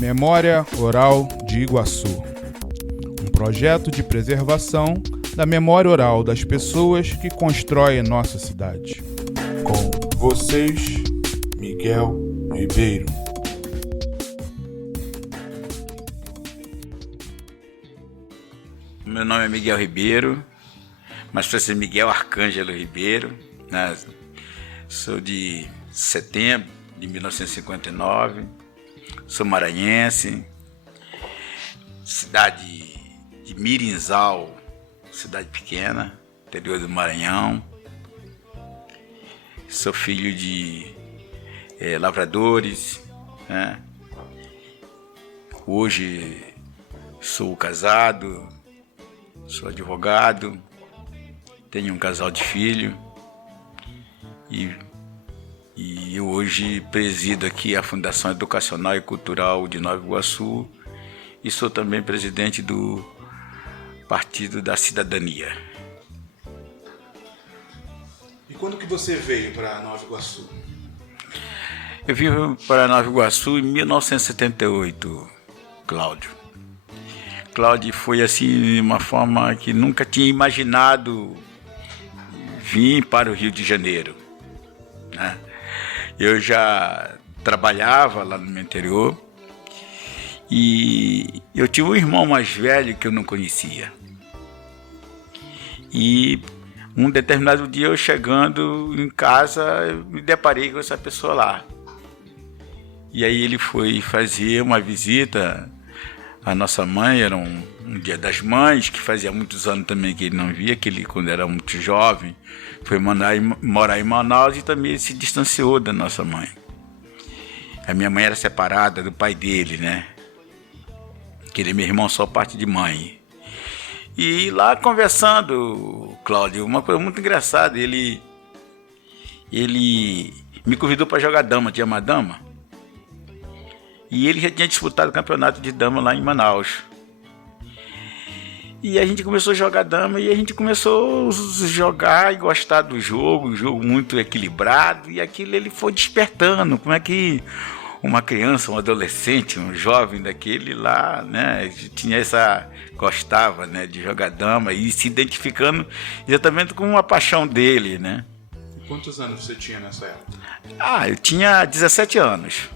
Memória Oral de Iguaçu, um projeto de preservação da memória oral das pessoas que constroem nossa cidade. Com vocês, Miguel Ribeiro. Meu nome é Miguel Ribeiro, mas para ser Miguel Arcângelo Ribeiro, né? Sou de setembro de 1959, sou maranhense, cidade de Mirinzal, cidade pequena, interior do Maranhão. Sou filho de lavradores, né? Hoje sou casado, sou advogado, tenho um casal de filhos e eu hoje presido aqui a Fundação Educacional e Cultural de Nova Iguaçu e sou também presidente do Partido da Cidadania. E quando que você veio para Nova Iguaçu? Eu vim para Nova Iguaçu em 1978, Cláudio. Cláudio foi assim de uma forma que nunca tinha imaginado vir para o Rio de Janeiro, né? Eu já trabalhava lá no meu interior e eu tinha um irmão mais velho que eu não conhecia. E um determinado dia eu chegando em casa, eu me deparei com essa pessoa lá. E aí ele foi fazer uma visita à nossa mãe, era um dia das mães, que fazia muitos anos também que ele não via, que ele, quando era muito jovem, foi morar em Manaus e também se distanciou da nossa mãe. A minha mãe era separada do pai dele, né? Que ele é meu irmão só parte de mãe. E lá conversando, Cláudio, uma coisa muito engraçada, ele me convidou para jogar dama, tinha uma dama, e ele já tinha disputado o campeonato de dama lá em Manaus. E a gente começou a jogar dama e a gente começou a jogar e gostar do jogo, um jogo muito equilibrado, e aquilo ele foi despertando, como é que uma criança, um adolescente, um jovem daquele lá, né, gostava, né, de jogar dama e se identificando exatamente com uma paixão dele, né. E quantos anos você tinha nessa época? Eu tinha 17 anos,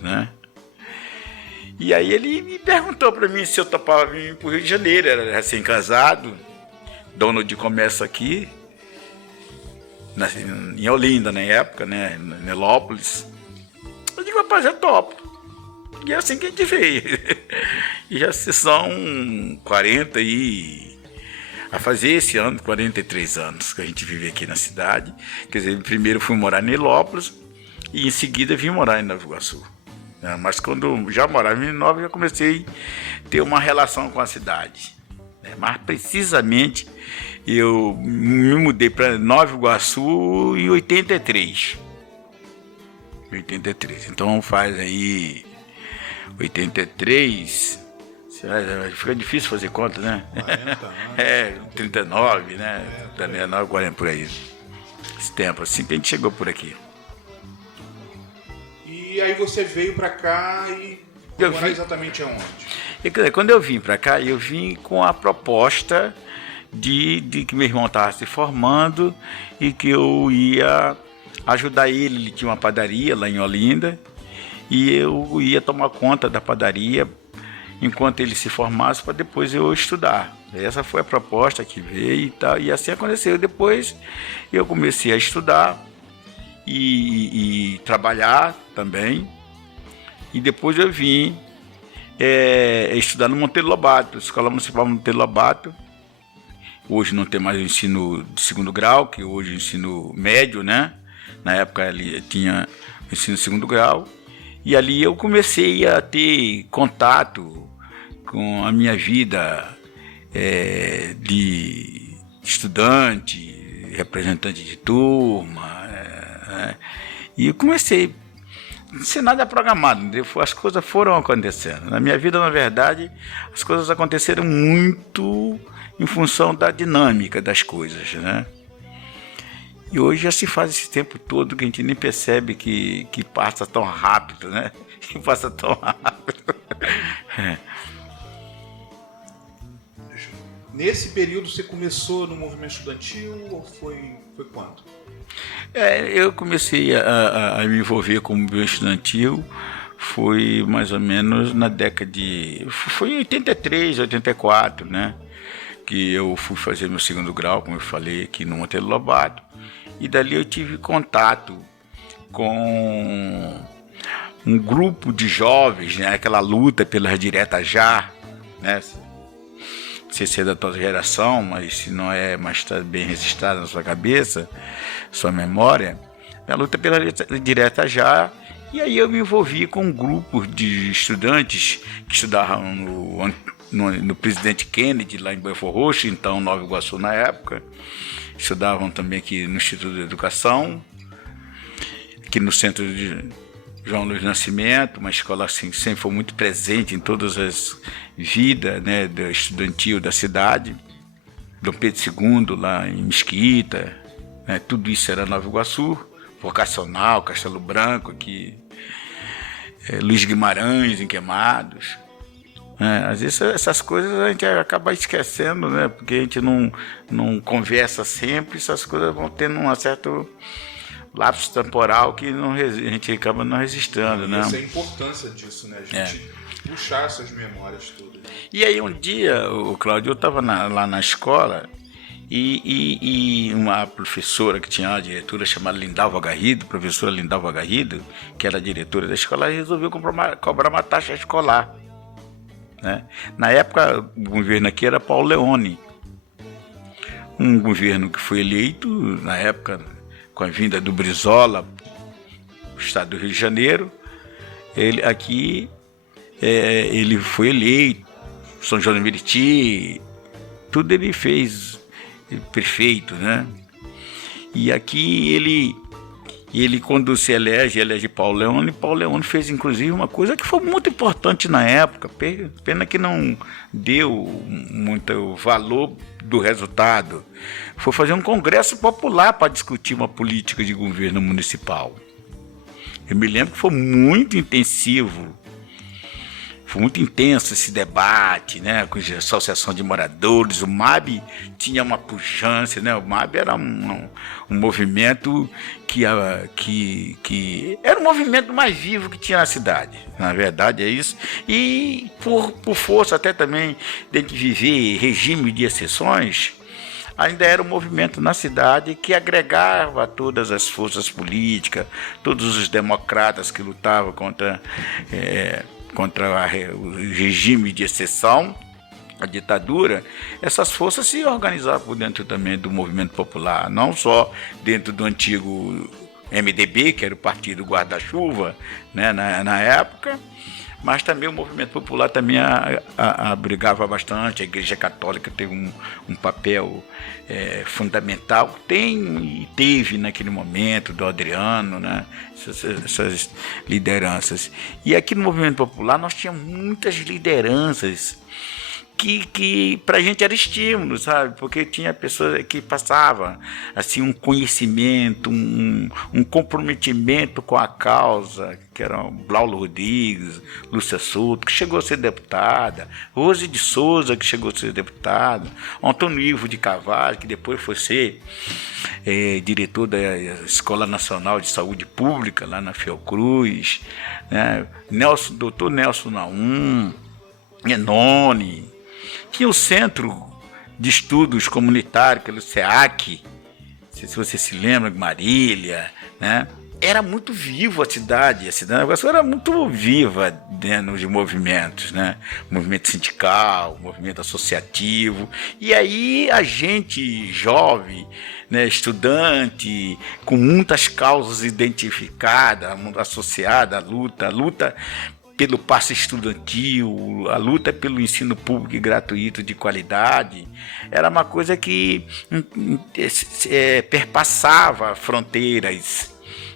né. E aí ele me perguntou para mim se eu topava vir para o Rio de Janeiro, era recém-casado, dono de comércio aqui, em Olinda na época, né, em Nilópolis. Eu digo, rapaz, eu topo. E é assim que a gente veio. E já são 40 a fazer esse ano, 43 anos que a gente vive aqui na cidade. Quer dizer, primeiro fui morar em Nilópolis e em seguida vim morar em Nova Iguaçu. Mas quando eu já morava em Nova, já comecei a ter uma relação com a cidade. Mas precisamente eu me mudei para Nova Iguaçu em 83. Então faz aí 83, fica difícil fazer conta, né? 40 anos. 39, né? 39, 40 por aí. Esse tempo, assim que a gente chegou por aqui. E aí você veio para cá e morar exatamente aonde? Quando eu vim para cá, eu vim com a proposta de que meu irmão estava se formando e que eu ia ajudar ele. Ele tinha uma padaria lá em Olinda e eu ia tomar conta da padaria enquanto ele se formasse para depois eu estudar. Essa foi a proposta que veio e tal, e assim aconteceu. Depois eu comecei a estudar e trabalhar também, e depois eu vim estudar no Monteiro Lobato, Escola Municipal Monteiro Lobato. Hoje não tem mais o ensino de segundo grau, que hoje é o ensino médio, né? Na época ele tinha o ensino de segundo grau, e ali eu comecei a ter contato com a minha vida de estudante, representante de turma, e eu comecei, não sei nada programado, as coisas foram acontecendo. Na minha vida, na verdade, as coisas aconteceram muito em função da dinâmica das coisas, né? E hoje já se faz esse tempo todo que a gente nem percebe que passa tão rápido, né? Que passa tão rápido. Nesse período você começou no movimento estudantil ou foi quando? Eu comecei a me envolver com o movimento estudantil, foi mais ou menos na década de... Foi em 83, 84, né? Que eu fui fazer meu segundo grau, como eu falei, aqui no Monteiro Lobato. E dali eu tive contato com um grupo de jovens, né? Aquela luta pelas diretas já, né? Não sei se é da tua geração, mas se não é, mas está bem registrado na sua cabeça, sua memória, a luta pela direta já. E aí eu me envolvi com um grupo de estudantes que estudavam no Presidente Kennedy, lá em Belfort Roxo, então Nova Iguaçu na época. Estudavam também aqui no Instituto de Educação, aqui no Centro de João Luiz Nascimento, uma escola assim, que sempre foi muito presente em todas as vidas, né, estudantil da cidade. Dom Pedro II, lá em Mesquita, né, tudo isso era Nova Iguaçu. Vocacional, Castelo Branco, aqui, Luiz Guimarães, em Queimados. Às vezes essas coisas a gente acaba esquecendo, né? Porque a gente não conversa sempre, essas coisas vão tendo um certo lapso temporal que a gente acaba não registrando, né? Essa é a importância disso, né? A gente puxar essas memórias todas. E aí um dia, o Cláudio, eu estava lá na escola e uma professora que tinha uma diretora chamada Lindalva Garrido, professora Lindalva Garrido, que era a diretora da escola, resolveu cobrar uma taxa escolar. Né? Na época, o governo aqui era Paulo Leone, um governo que foi eleito, na época, com a vinda do Brizola, do estado do Rio de Janeiro. Ele foi eleito, São João do Meriti, tudo ele fez prefeito, né? E aqui ele quando se elege Paulo Leone fez inclusive uma coisa que foi muito importante na época, pena que não deu muito valor do resultado, foi fazer um congresso popular para discutir uma política de governo municipal. Eu me lembro que foi muito intensivo. Foi muito intenso esse debate, né, com a associação de moradores. O MAB tinha uma pujança, né? O MAB era um movimento que era o movimento mais vivo que tinha na cidade. Na verdade é isso. E por força até também de viver regime de exceções, ainda era um movimento na cidade que agregava todas as forças políticas, todos os democratas que lutavam contra o regime de exceção, a ditadura. Essas forças se organizavam por dentro também do movimento popular, não só dentro do antigo MDB, que era o Partido Guarda-Chuva, né, na época, mas também o movimento popular também abrigava bastante. A Igreja Católica teve um papel fundamental, tem e teve naquele momento, do Adriano, né? Essas lideranças. E aqui no movimento popular nós tínhamos muitas lideranças que pra gente era estímulo, sabe? Porque tinha pessoas que passavam assim, um conhecimento, um comprometimento com a causa, que eram Blaulo Rodrigues, Lúcia Souto, que chegou a ser deputada, Rose de Souza, que chegou a ser deputada, Antônio Ivo de Carvalho, que depois foi ser diretor da Escola Nacional de Saúde Pública, lá na Fiocruz, né? Dr. Nelson Naum, Enone. Tinha o Centro de Estudos Comunitários, pelo SEAC, não sei se você se lembra, de Marília, né? Era muito vivo a cidade era muito viva dentro de movimentos, né? Movimento sindical, movimento associativo. E aí a gente jovem, né, estudante, com muitas causas identificadas, associada à luta pelo passe estudantil, a luta pelo ensino público e gratuito de qualidade, era uma coisa que perpassava fronteiras,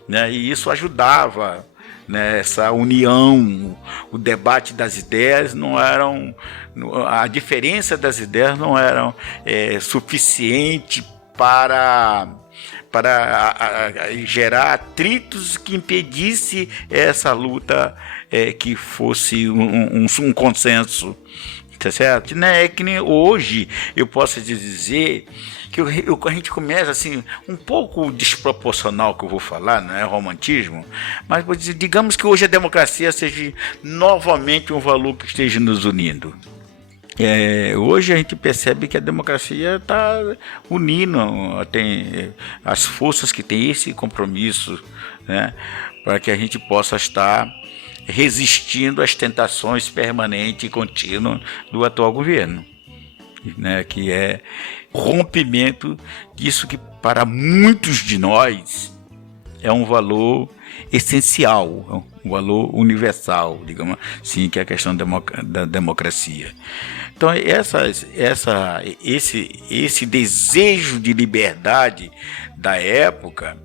né? E isso ajudava, né, essa união. O debate das ideias a diferença das ideias não eram suficiente para para gerar atritos que impedisse essa luta que fosse um consenso. Tá certo? Né? É que nem hoje eu posso dizer que a gente começa assim, um pouco desproporcional que eu vou falar, não é romantismo, mas vou dizer, digamos que hoje a democracia seja novamente um valor que esteja nos unindo. Hoje a gente percebe que a democracia está unindo, tem as forças que têm esse compromisso, né, para que a gente possa estar resistindo às tentações permanentes e contínuas do atual governo, né, que é o rompimento disso que para muitos de nós é um valor essencial, um valor universal, digamos assim, que é a questão da democracia. Então esse desejo de liberdade da época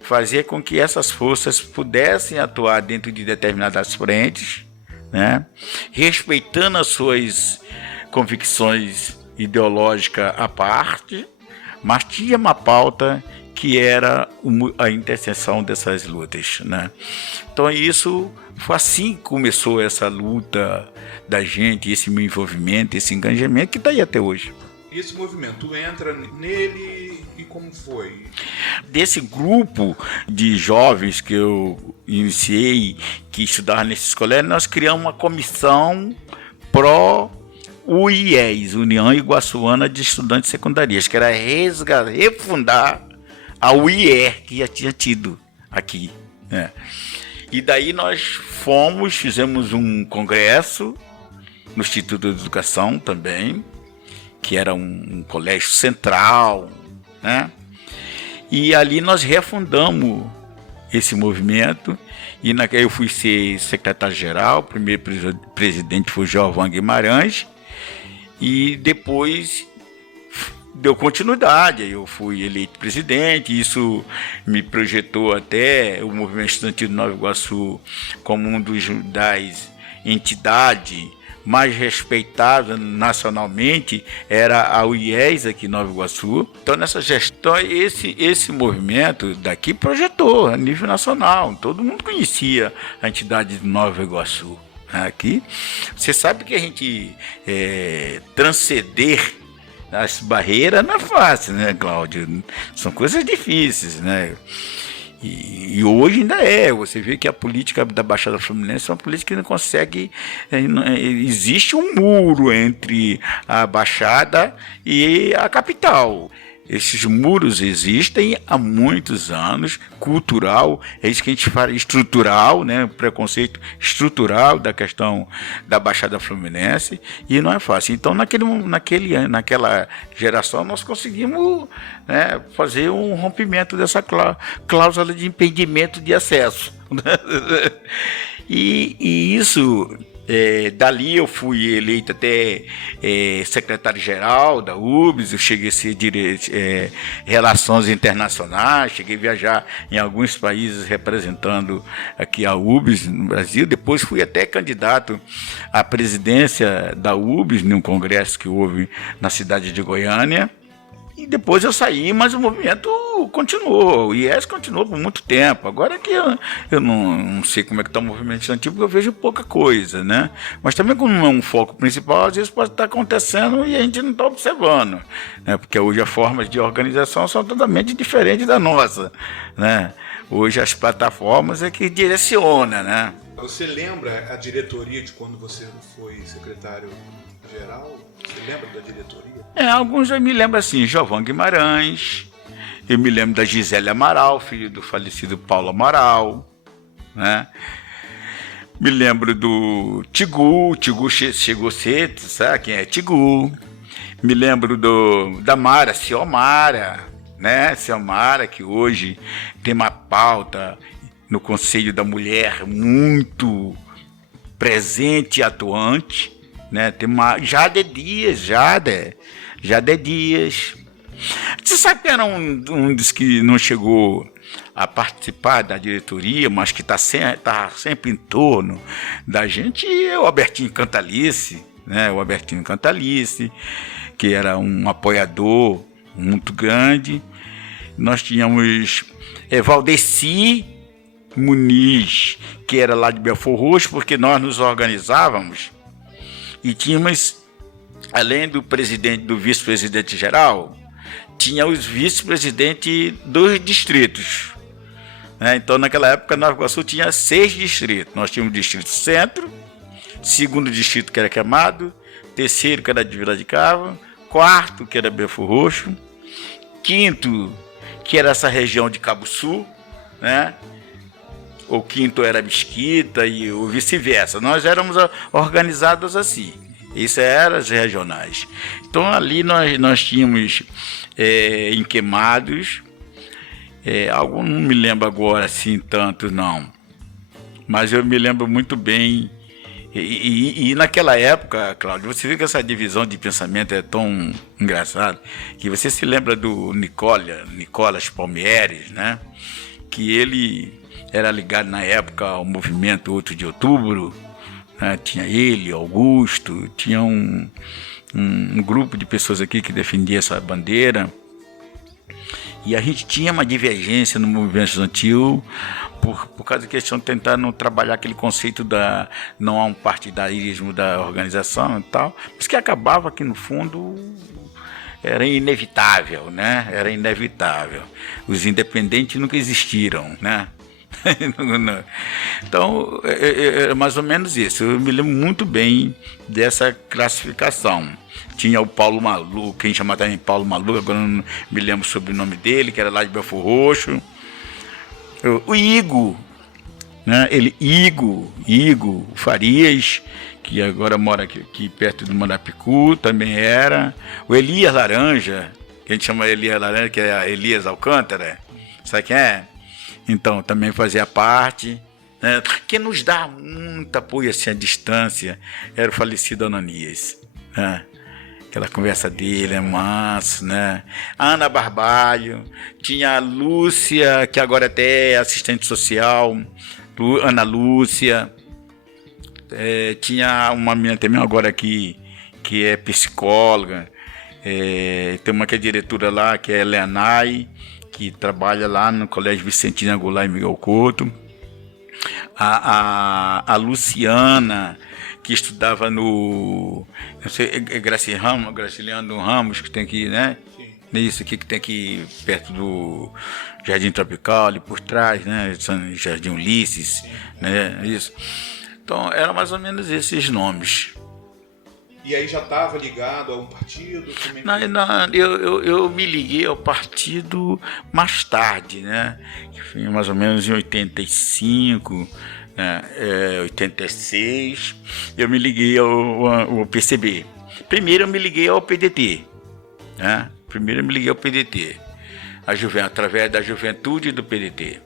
fazia com que essas forças pudessem atuar dentro de determinadas frentes, né, respeitando as suas convicções ideológicas à parte, mas tinha uma pauta que era a interseção dessas lutas, né? Então isso foi assim que começou essa luta da gente, esse meu envolvimento, esse engajamento que está aí até hoje. E esse movimento entra nele e como foi? Desse grupo de jovens que eu iniciei, que estudavam nesses colégios, nós criamos uma comissão pró-UIES, União Iguaçuana de Estudantes Secundaristas, que era refundar a UIE que já tinha tido aqui, né? E daí nós fizemos um congresso no Instituto de Educação também, que era um colégio central, né? E ali nós refundamos esse movimento, e eu fui ser secretário-geral, o primeiro presidente foi Giovan Guimarães, e depois deu continuidade, eu fui eleito presidente, isso me projetou até o movimento estudantil de Nova Iguaçu como das entidades mais respeitadas nacionalmente, era a UIES aqui em Nova Iguaçu. Então nessa gestão, esse movimento daqui projetou a nível nacional, todo mundo conhecia a entidade de Nova Iguaçu. Aqui, você sabe que a gente transcender as barreiras não é fácil, né, Cláudio? São coisas difíceis, né? E hoje ainda você vê que a política da Baixada Fluminense é uma política que não consegue, existe um muro entre a Baixada e a capital. Esses muros existem há muitos anos, cultural, é isso que a gente fala, estrutural, né? Preconceito estrutural da questão da Baixada Fluminense, e não é fácil. Então, naquela geração, nós conseguimos, né, fazer um rompimento dessa cláusula de impedimento de acesso. E isso... dali eu fui eleito até secretário-geral da UBS, eu cheguei a ser relações internacionais, cheguei a viajar em alguns países representando aqui a UBS no Brasil, depois fui até candidato à presidência da UBS num congresso que houve na cidade de Goiânia. E depois eu saí, mas o movimento continuou, o IES continuou por muito tempo. Agora é que eu não sei como é que está o movimento estudantil, porque eu vejo pouca coisa, né? Mas também, como não é um foco principal, às vezes pode estar acontecendo e a gente não está observando, né? Porque hoje as formas de organização são totalmente diferentes da nossa, né? Hoje as plataformas é que direciona, né? Você lembra a diretoria de quando você foi secretário-geral? Você lembra da diretoria? Alguns eu me lembro assim, Giovan Guimarães, eu me lembro da Gisele Amaral, filho do falecido Paulo Amaral, né? Me lembro do Tigu chegou cedo, sabe quem é Tigu? Me lembro da Mara, Ciomara, né? Ciomara, que hoje tem uma pauta no Conselho da Mulher muito presente e atuante, né? Tem uma Jade Dias. Você sabe que era um dos que não chegou a participar da diretoria, mas que está sempre em torno da gente, é o Albertinho Cantalice, né? O Albertinho Cantalice, que era um apoiador muito grande. nós tínhamos Valdeci Muniz, que era lá de Belford Roxo, porque nós nos organizávamos e tínhamos, além do presidente, do vice-presidente geral, tinha os vice-presidentes dos distritos. Então, naquela época, Nova Iguaçu tinha 6 distritos. Nós tínhamos o Distrito Centro, segundo distrito, que era Queimado, terceiro, que era de Vila de Cava, quarto, que era Belford Roxo, quinto, que era essa região de Cabo Sul, né? O quinto era Mesquita e o vice-versa. Nós éramos organizados assim. Isso eram as regionais. Então, ali nós tínhamos em Queimados, algum não me lembro agora assim tanto não, mas eu me lembro muito bem. E naquela época, Cláudio, você vê que essa divisão de pensamento é tão engraçada, que você se lembra do Nicolas Palmieres, né? Que ele era ligado na época ao movimento 8 de outubro, né? Tinha ele, Augusto, tinha um grupo de pessoas aqui que defendia essa bandeira. E a gente tinha uma divergência no movimento estudantil por causa da questão de tentar não trabalhar aquele conceito não há um partidarismo da organização e tal, mas que acabava que no fundo era inevitável, né? Era inevitável. Os independentes nunca existiram, né? Então, é mais ou menos isso. Eu me lembro muito bem dessa classificação. Tinha o Paulo Malu, quem chamava também Paulo Malu, agora não me lembro sobre o nome dele, que era lá de Belford Roxo. O Igo, né? Igo Farias, que agora mora aqui perto do Marapicu, também era. O Elias Laranja, que a gente chama Elias Laranja, que é Elias Alcântara, sabe quem é? Então, também fazia parte, né? Quem nos dá muito apoio assim à distância era o falecido Ananias, né? Aquela conversa dele é massa, né? A Ana Barbalho, tinha a Lúcia, que agora até é assistente social, Ana Lúcia, tinha uma menina também agora aqui, que é psicóloga, tem uma que é diretora lá, que é Leanai, que trabalha lá no Colégio Vicentina Goulart e Miguel Couto, a Luciana, que estudava no Graciliano Ramos, que tem aqui, né? Sim. Isso aqui que tem aqui perto do Jardim Tropical, ali por trás, né? Jardim Ulisses, né? Isso. Então, eram mais ou menos esses nomes. E aí já estava ligado a um partido? Eu me liguei ao partido mais tarde, né? Que foi mais ou menos em 85, 86, eu me liguei ao PCB. Primeiro eu me liguei ao PDT, né? Através da juventude do PDT.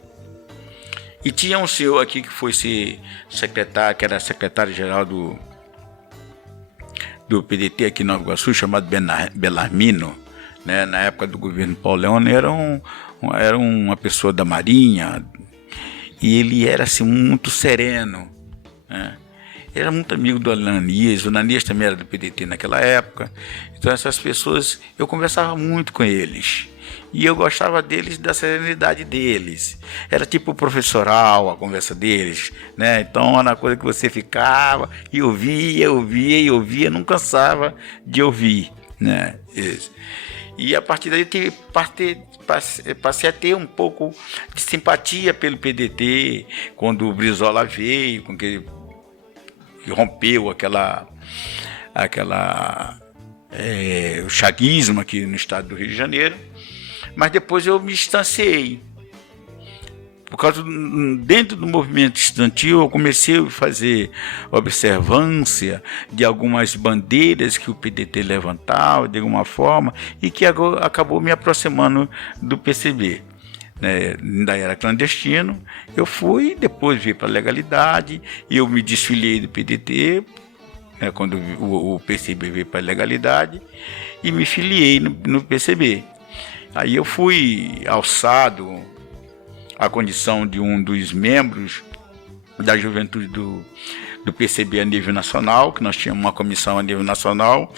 E tinha um senhor aqui que foi ser secretário, que era secretário-geral do PDT aqui em Nova Iguaçu, chamado Belarmino, né? Na época do governo Paulo Leone, era uma pessoa da Marinha, e ele era assim, muito sereno, né? Era muito amigo do Ananias, o Ananias também era do PDT naquela época. Então essas pessoas, eu conversava muito com eles, e eu gostava deles, da serenidade deles. Era tipo professoral a conversa deles, né? Então era uma coisa que você ficava e ouvia, não cansava de ouvir, né? Isso. E a partir daí passei a ter um pouco de simpatia pelo PDT, quando o Brizola veio, com que rompeu o chaguismo aqui no estado do Rio de Janeiro. Mas depois eu me distanciei. Por causa, dentro do movimento estudantil, eu comecei a fazer observância de algumas bandeiras que o PDT levantava, de alguma forma, e que acabou me aproximando do PCB. Né? Ainda era clandestino, eu fui, depois vi para a legalidade, eu me desfiliei do PDT, né, quando o PCB veio para a legalidade, e me filiei no PCB. Aí eu fui alçado à condição de um dos membros da juventude do PCB a nível nacional, que nós tínhamos uma comissão a nível nacional,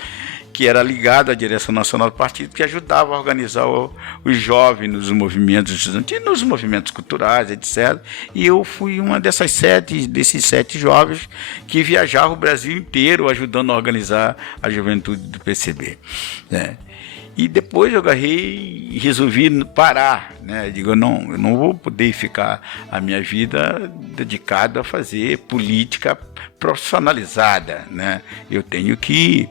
que era ligada à direção nacional do partido, que ajudava a organizar os jovens nos movimentos estudantis, nos movimentos culturais, etc. E eu fui uma desses 7 jovens que viajavam o Brasil inteiro ajudando a organizar a juventude do PCB, né? E depois eu agarrei e resolvi parar, né? Digo, eu não vou poder ficar a minha vida dedicada a fazer política profissionalizada, né? Eu tenho que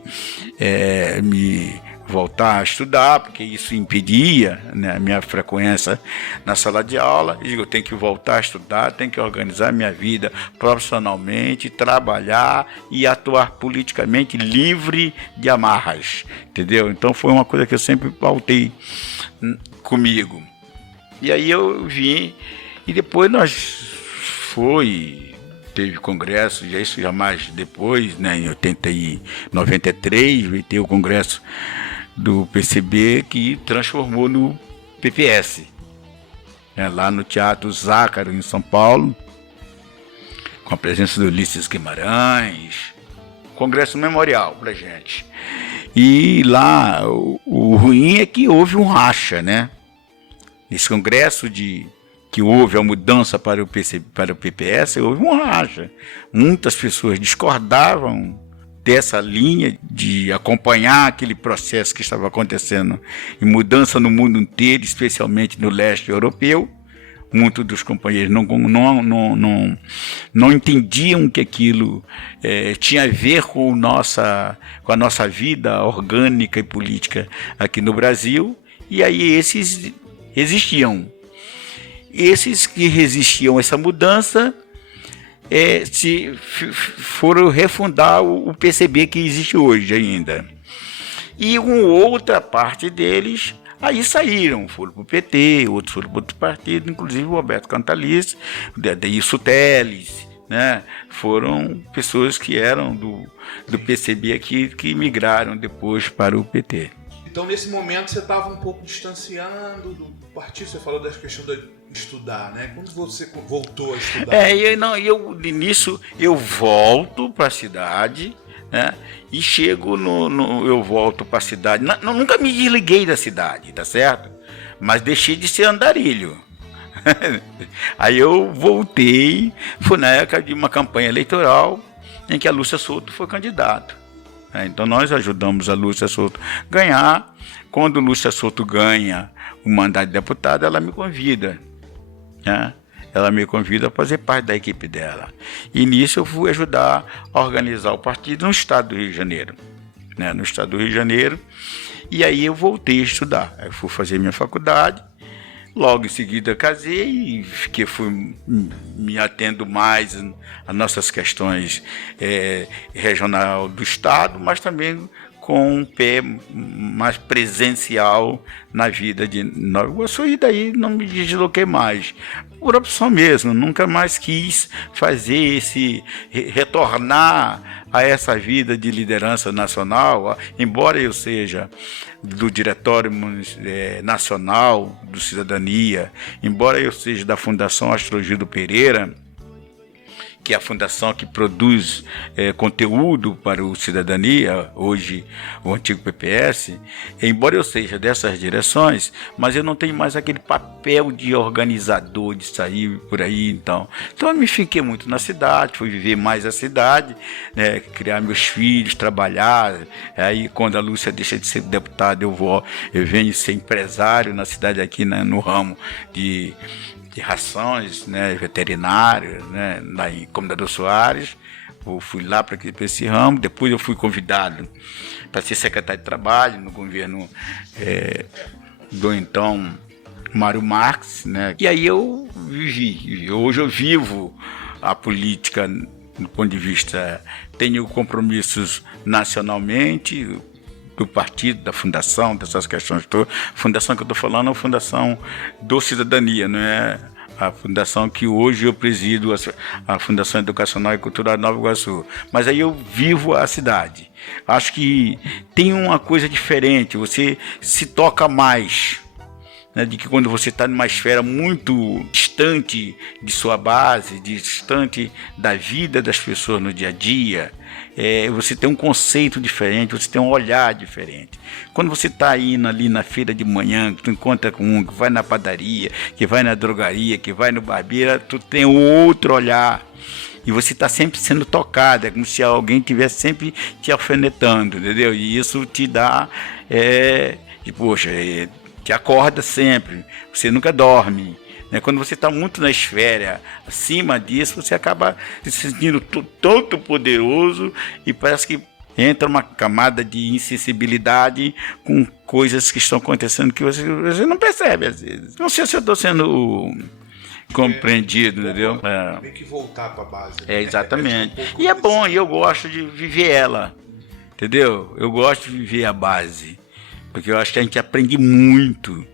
me voltar a estudar, porque isso impedia, né, a minha frequência na sala de aula. E digo, eu tenho que voltar a estudar, tenho que organizar minha vida profissionalmente, trabalhar e atuar politicamente livre de amarras, entendeu? Então foi uma coisa que eu sempre pautei comigo. E aí eu vim, e depois teve congresso, isso já mais depois, né, em 93, veio ter o congresso do PCB que transformou no PPS, né, lá no Teatro Zácaro, em São Paulo, com a presença do Ulisses Guimarães, congresso memorial pra gente. E lá, o ruim é que houve um racha, né? Esse congresso que houve a mudança para o PPS, houve um racha. Muitas pessoas discordavam dessa linha de acompanhar aquele processo que estava acontecendo em mudança no mundo inteiro, especialmente no leste europeu. Muitos dos companheiros não entendiam que aquilo tinha a ver com a nossa vida orgânica e política aqui no Brasil, e aí esses existiam. Esses que resistiam a essa mudança foram refundar o PCB que existe hoje ainda. E uma outra parte deles aí saíram, foram para o PT, outros foram para outro partido, inclusive o Roberto Cantalice, o Deilson Teles, né? Foram pessoas que eram do PCB aqui, que migraram depois para o PT. Então, nesse momento, você estava um pouco distanciando do partido, você falou da questão de estudar, né? Quando você voltou a estudar? Nisso eu volto para a cidade, né? E eu volto para a cidade. Nunca me desliguei da cidade, tá certo? Mas deixei de ser andarilho. Aí eu voltei, foi na época de uma campanha eleitoral em que a Lúcia Souto foi candidato. Então nós ajudamos a Lúcia Souto ganhar. Quando a Lúcia Souto ganha o mandato de deputada, ela me convida, né? Ela me convida a fazer parte da equipe dela. E nisso eu fui ajudar a organizar o partido no estado do Rio de Janeiro, né? No estado do Rio de Janeiro. E aí eu voltei a estudar. Eu fui fazer minha faculdade. Logo em seguida casei e fui me atendo mais às nossas questões regional do estado, mas também com um pé mais presencial na vida de Nova Iguaçu, e daí não me desloquei mais. Por opção mesmo, nunca mais quis fazer retornar a essa vida de liderança nacional, embora eu seja do Diretório Nacional do Cidadania, embora eu seja da Fundação Astrogildo Pereira, que é a fundação que produz conteúdo para o Cidadania, hoje o antigo PPS, embora eu seja dessas direções, mas eu não tenho mais aquele papel de organizador, de sair por aí, então eu me fiquei muito na cidade, fui viver mais a cidade, né, criar meus filhos, trabalhar. Aí quando a Lúcia deixa de ser deputada, eu venho ser empresário na cidade aqui, né, no ramo de rações, né, veterinário, né, lá em Comendador Soares. Eu fui lá para esse ramo. Depois eu fui convidado para ser secretário de trabalho no governo do então Mário Marques, né? E aí eu vivi. Hoje eu vivo a política do ponto de vista, tenho compromissos nacionalmente, do partido, da fundação, dessas questões todas. A fundação que eu estou falando é a Fundação do Cidadania, não é a fundação que hoje eu presido, a Fundação Educacional e Cultural de Nova Iguaçu. Mas aí eu vivo a cidade. Acho que tem uma coisa diferente, você se toca mais né, de que quando você está numa esfera muito distante de sua base, distante da vida das pessoas no dia a dia, você tem um conceito diferente, você tem um olhar diferente. Quando você está indo ali na feira de manhã, tu encontra com um que vai na padaria, que vai na drogaria, que vai no barbeiro, tu tem outro olhar. E você está sempre sendo tocado, é como se alguém estivesse sempre te alfinetando, entendeu? E isso te dá, poxa, te acorda sempre, você nunca dorme. Né? Quando você está muito na esfera acima disso, você acaba se sentindo tanto poderoso e parece que entra uma camada de insensibilidade com coisas que estão acontecendo que você não percebe às vezes. Não sei se eu estou sendo compreendido, entendeu? Tem que voltar para a base. Exatamente. E é bom, e eu gosto de viver ela, entendeu? Eu gosto de viver a base, porque eu acho que a gente aprende muito.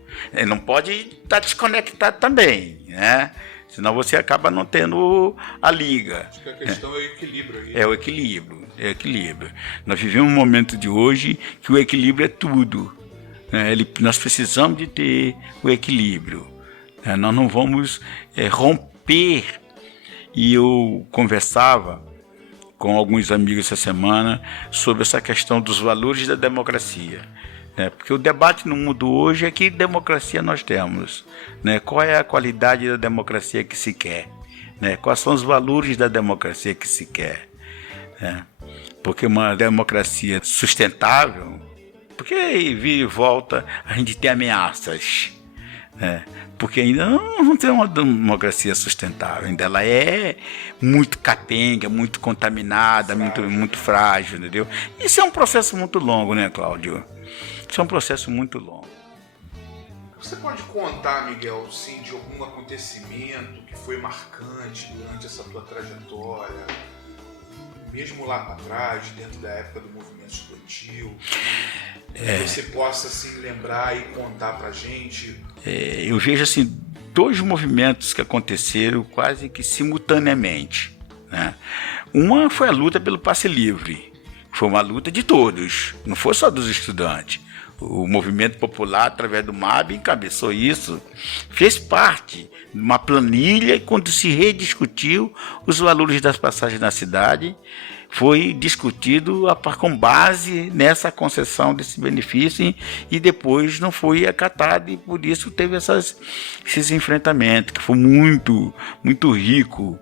Não pode estar desconectado também, né? Senão você acaba não tendo a liga. Acho que a questão é o equilíbrio aí. É o equilíbrio. Nós vivemos um momento de hoje que o equilíbrio é tudo. Né? Nós precisamos de ter o equilíbrio. Nós não vamos romper. E eu conversava com alguns amigos essa semana sobre essa questão dos valores da democracia. Porque o debate no mundo hoje é que democracia nós temos. Qual é a qualidade da democracia que se quer? Quais são os valores da democracia que se quer? Porque uma democracia sustentável, porque vira e volta a gente tem ameaças. Porque ainda não tem uma democracia sustentável, ainda ela é muito capenga, muito contaminada, muito frágil, entendeu? Isso é um processo muito longo, né, Cláudio? Isso é um processo muito longo. Você pode contar, Miguel, sim, de algum acontecimento que foi marcante durante essa tua trajetória, mesmo lá para trás, dentro da época do movimento estudantil, que você possa assim, lembrar e contar para a gente? Eu vejo assim, dois movimentos que aconteceram quase que simultaneamente. Uma foi a luta pelo passe livre. Foi uma luta de todos, não foi só dos estudantes. O movimento popular, através do MAB, encabeçou isso, fez parte de uma planilha e quando se rediscutiu os valores das passagens na cidade, foi discutido com base nessa concessão desse benefício e depois não foi acatado e por isso teve esses enfrentamentos, que foi muito, muito rico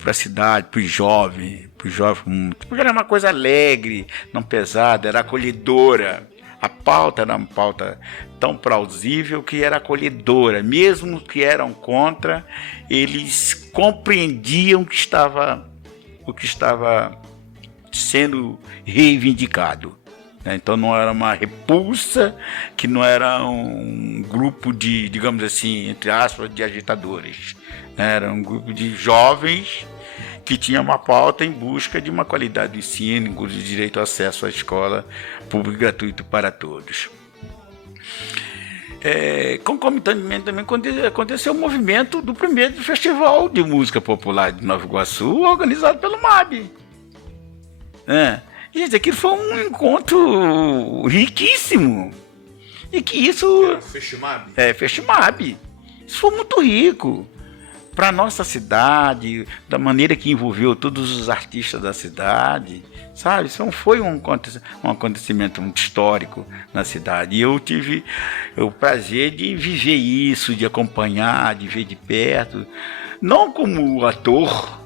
para a cidade, para os jovens, porque era uma coisa alegre, não pesada, era acolhedora. A pauta era uma pauta tão plausível que era acolhedora, mesmo que eram contra, eles compreendiam o que estava sendo reivindicado. Então não era uma repulsa, que não era um grupo de, digamos assim, entre aspas, de agitadores. Era um grupo de jovens que tinha uma pauta em busca de uma qualidade do ensino, de direito ao acesso à escola pública e gratuito para todos. Concomitantemente também aconteceu o movimento do primeiro Festival de Música Popular de Nova Iguaçu, organizado pelo MAB. Gente, aquilo foi um encontro riquíssimo. E que isso... Festival? Festival. Isso foi muito rico para a nossa cidade, da maneira que envolveu todos os artistas da cidade, sabe? Isso foi um acontecimento muito histórico na cidade. E eu tive o prazer de viver isso, de acompanhar, de ver de perto, não como ator,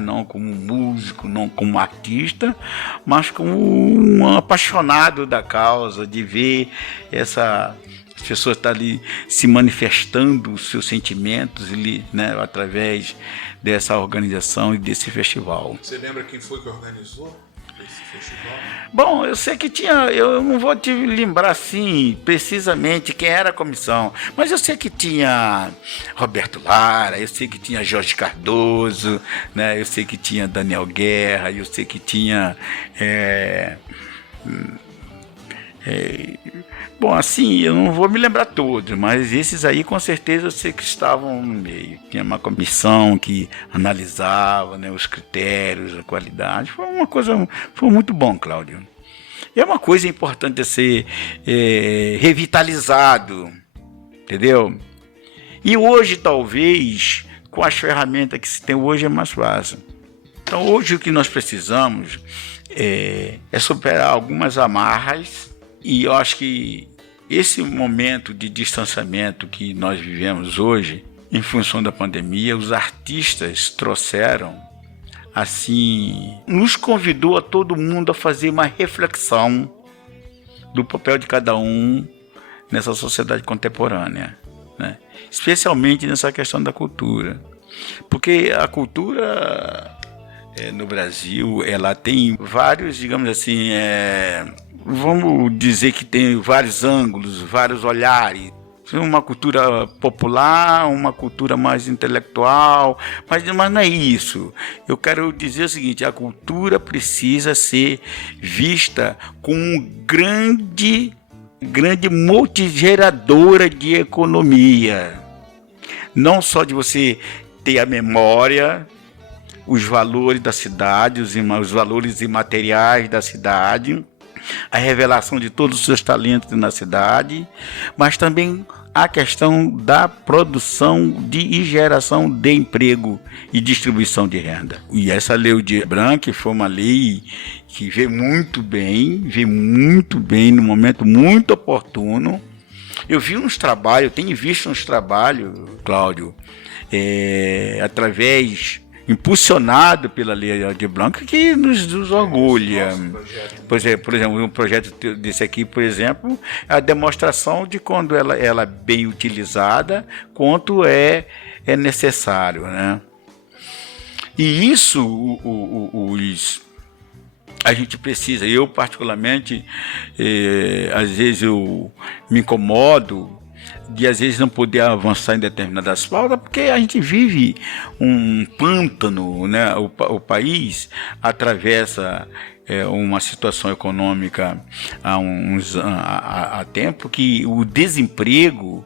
não como músico, não como artista, mas como um apaixonado da causa, de ver as pessoas estão ali se manifestando os seus sentimentos através dessa organização e desse festival. Você lembra quem foi que organizou esse festival? Bom, eu sei que tinha, eu não vou te lembrar assim precisamente quem era a comissão, mas eu sei que tinha Roberto Lara, eu sei que tinha Jorge Cardoso, eu sei que tinha Daniel Guerra, eu sei que tinha... Bom, assim, eu não vou me lembrar todos, mas esses aí com certeza eu sei que estavam no meio. Tinha uma comissão que analisava os critérios, a qualidade. Foi muito bom, Cláudio. E é uma coisa importante a ser revitalizado, entendeu? E hoje, talvez, com as ferramentas que se tem hoje, é mais fácil. Então, hoje o que nós precisamos é superar algumas amarras, e eu acho que esse momento de distanciamento que nós vivemos hoje, em função da pandemia, os artistas trouxeram, assim, nos convidou a todo mundo a fazer uma reflexão do papel de cada um nessa sociedade contemporânea, né? Especialmente nessa questão da cultura. Porque a cultura no Brasil, ela tem vários, digamos assim, vamos dizer que tem vários ângulos, vários olhares. Uma cultura popular, uma cultura mais intelectual, mas não é isso. Eu quero dizer o seguinte: a cultura precisa ser vista como grande multigeradora de economia. Não só de você ter a memória, os valores da cidade, os valores imateriais da cidade, a revelação de todos os seus talentos na cidade, mas também a questão da produção e geração de emprego e distribuição de renda. E essa lei Aldir Blanc foi uma lei que veio muito bem no momento muito oportuno. Eu tenho visto uns trabalhos, Cláudio, impulsionado pela lei Aldir Blanc, que nos orgulha. Por exemplo, um projeto desse aqui, por exemplo, é a demonstração de quando ela é bem utilizada, quanto é necessário, né? E isso a gente precisa. Eu, particularmente, às vezes eu me incomodo de às vezes não poder avançar em determinadas pautas, porque a gente vive um pântano, né? O país atravessa uma situação econômica há tempo que o desemprego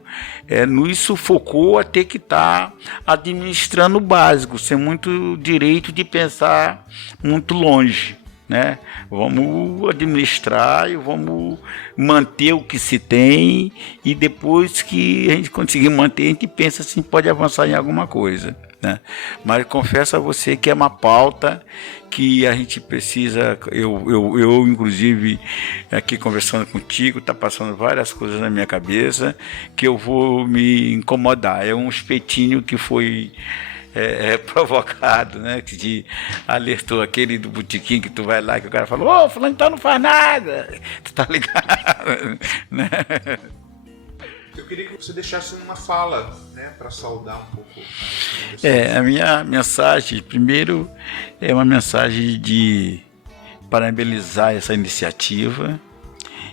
nos sufocou a ter que estar administrando o básico, sem muito direito de pensar muito longe, né? Vamos administrar e vamos manter o que se tem, e depois que a gente conseguir manter, a gente pensa se pode avançar em alguma coisa, né? Mas confesso a você que é uma pauta que a gente precisa. Eu inclusive, aqui conversando contigo, está passando várias coisas na minha cabeça que eu vou me incomodar. É um espetinho que foi provocado, né? Que te alertou, aquele do botequim que tu vai lá, que o cara falou: ô, fulano então não faz nada, tu tá ligado? Né? Eu queria que você deixasse uma fala, né, para saudar um pouco. A minha mensagem, primeiro, é uma mensagem de parabenizar essa iniciativa.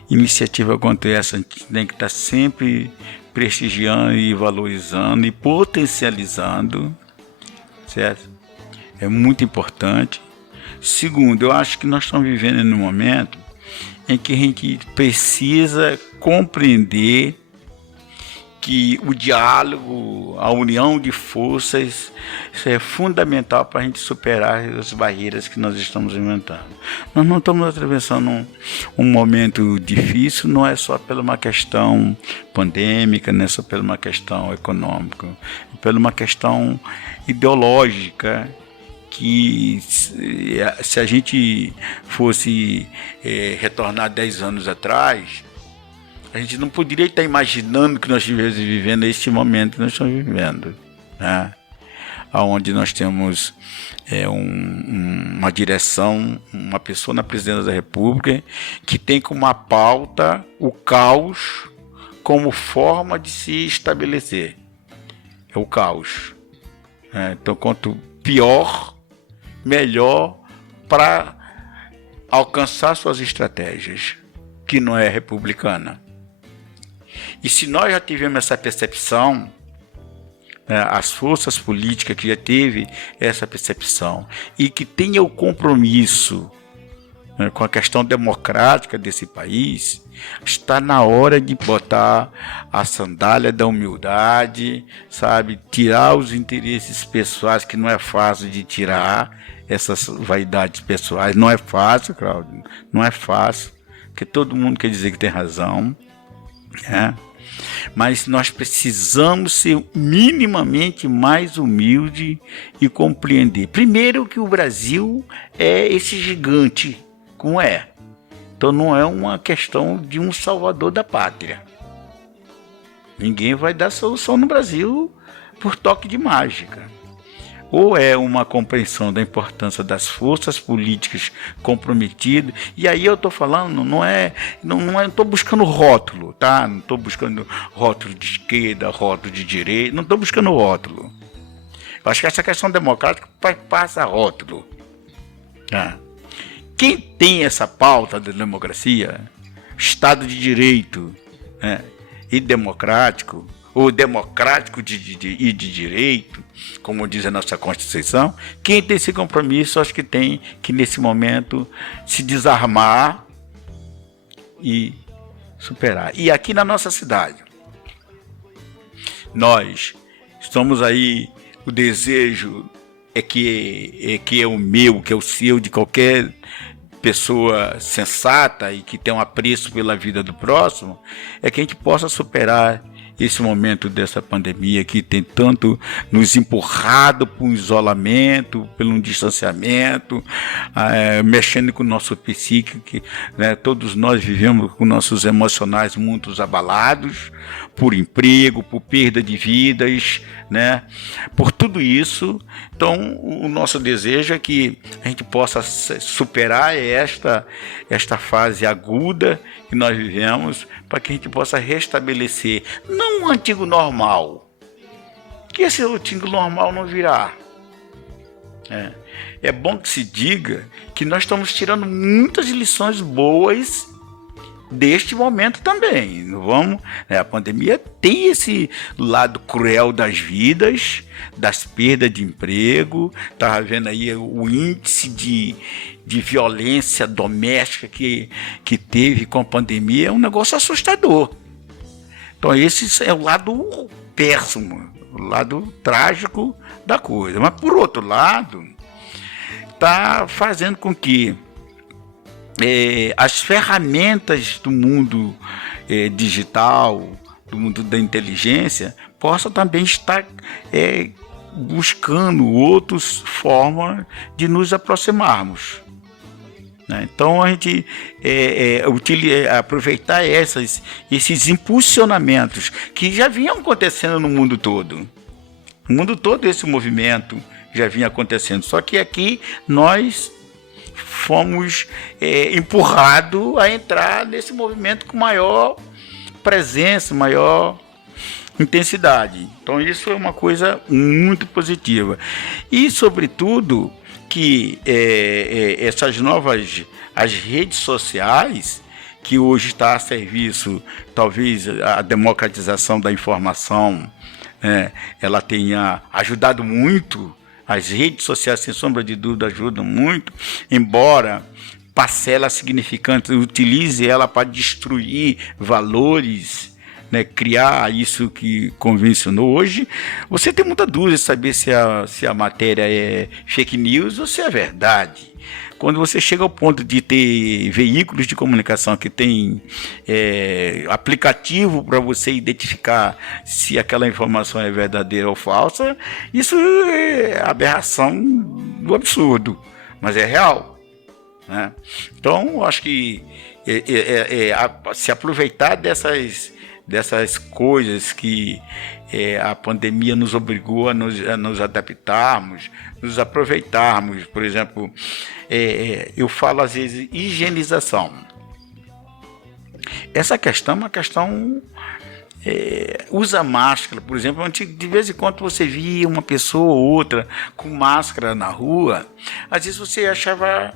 Iniciativa quanto essa, a gente tem que estar sempre prestigiando e valorizando e potencializando, certo? É muito importante. Segundo, eu acho que nós estamos vivendo num momento em que a gente precisa compreender que o diálogo, a união de forças, isso é fundamental para a gente superar as barreiras que nós estamos inventando. Nós não estamos atravessando um momento difícil, não é só por uma questão pandêmica, não é só por uma questão econômica, é por uma questão ideológica, que se a gente fosse retornar 10 anos atrás, a gente não poderia estar imaginando que nós estivéssemos vivendo este momento que nós estamos vivendo, né? Onde nós temos uma direção, uma pessoa na presidência da República que tem como a pauta o caos como forma de se estabelecer. É o caos. Então, quanto pior, melhor para alcançar suas estratégias, que não é republicana. E se nós já tivemos essa percepção, as forças políticas que já teve essa percepção e que tenha o compromisso com a questão democrática desse país, está na hora de botar a sandália da humildade, sabe? Tirar os interesses pessoais, que não é fácil de tirar, essas vaidades pessoais. Não é fácil, Cláudio, não é fácil, porque todo mundo quer dizer que tem razão, né? Mas nós precisamos ser minimamente mais humilde e compreender. Primeiro que o Brasil é esse gigante, como é. Então não é uma questão de um salvador da pátria. Ninguém vai dar solução no Brasil por toque de mágica. Ou é uma compreensão da importância das forças políticas comprometidas, e aí eu estou falando, não estou buscando rótulo, tá? Não estou buscando rótulo de esquerda, rótulo de direita, não estou buscando rótulo. Eu acho que essa questão democrática passa rótulo. Tá? Quem tem essa pauta da democracia, Estado de Direito, né, e democrático, ou democrático e de direito, como diz a nossa Constituição, quem tem esse compromisso, acho que tem que, nesse momento, se desarmar e superar. E aqui na nossa cidade, nós estamos aí, o desejo que é o meu, que é o seu, de qualquer pessoa sensata e que tem um apreço pela vida do próximo, é que a gente possa superar esse momento dessa pandemia que tem tanto nos empurrado para um isolamento, pelo um distanciamento, mexendo com o nosso psíquico, né? Todos nós vivemos com nossos emocionais muito abalados, por emprego, por perda de vidas, né? Por tudo isso. Então, o nosso desejo é que a gente possa superar esta fase aguda que nós vivemos, para que a gente possa restabelecer, não o antigo normal, que esse antigo normal não virá. É bom que se diga que nós estamos tirando muitas lições boas deste momento também. Não vamos, a pandemia tem esse lado cruel das vidas, das perdas de emprego. Estava vendo aí o índice de violência doméstica que teve com a pandemia, é um negócio assustador. Então esse é o lado péssimo, o lado trágico da coisa. Mas por outro lado, está fazendo com que as ferramentas do mundo digital, do mundo da inteligência, possam também estar buscando outras formas de nos aproximarmos. Né? Então a gente aproveitar esses impulsionamentos que já vinham acontecendo no mundo todo. No mundo todo esse movimento já vinha acontecendo, só que aqui nós fomos empurrados a entrar nesse movimento com maior presença, maior intensidade. Então isso é uma coisa muito positiva. E, sobretudo, que essas novas as redes sociais, que hoje está a serviço, talvez a democratização da informação, ela tenha ajudado muito. As redes sociais, sem sombra de dúvida, ajudam muito, embora parcela significante utilize ela para destruir valores, né, criar isso que convencionou. Hoje você tem muita dúvida de saber se a matéria é fake news ou se é verdade. Quando você chega ao ponto de ter veículos de comunicação que tem aplicativo para você identificar se aquela informação é verdadeira ou falsa, isso é aberração do absurdo, mas é real. Né? Então, eu acho que se aproveitar dessas coisas que a pandemia nos obrigou a nos adaptarmos, nos aproveitarmos. Por exemplo, eu falo às vezes higienização. Essa questão é uma questão... usa máscara, por exemplo. De vez em quando você via uma pessoa ou outra com máscara na rua, às vezes você achava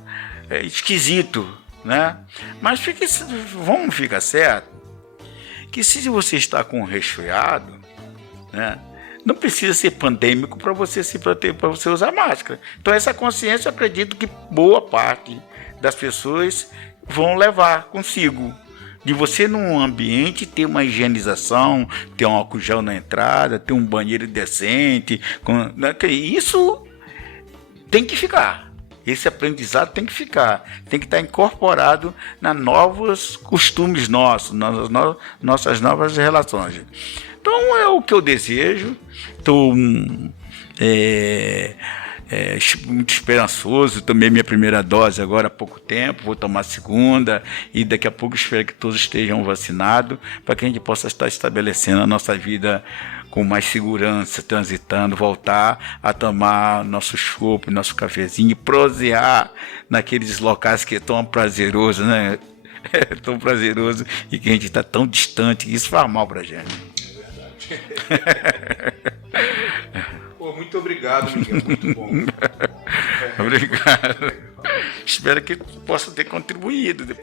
esquisito, né? Mas vamos ficar certo que se você está com um resfriado, né, não precisa ser pandêmico para você se proteger, para você usar máscara. Então essa consciência eu acredito que boa parte das pessoas vão levar consigo. De você num ambiente ter uma higienização, ter um álcool gel na entrada, ter um banheiro decente. Isso tem que ficar. Esse aprendizado tem que ficar, tem que estar incorporado nas novos costumes nossos, nas nossas novas relações. Então é o que eu desejo. Estou muito esperançoso. Tomei minha primeira dose agora há pouco tempo, vou tomar a segunda e daqui a pouco espero que todos estejam vacinados para que a gente possa estar estabelecendo a nossa vida com mais segurança, transitando, voltar a tomar nosso chopp, nosso cafezinho, prosear naqueles locais que é tão prazeroso, né? É tão prazeroso e que a gente está tão distante, que isso faz mal para a gente. É verdade. Pô, muito obrigado, Miguel. Muito bom. Obrigado. Espero que possa ter contribuído.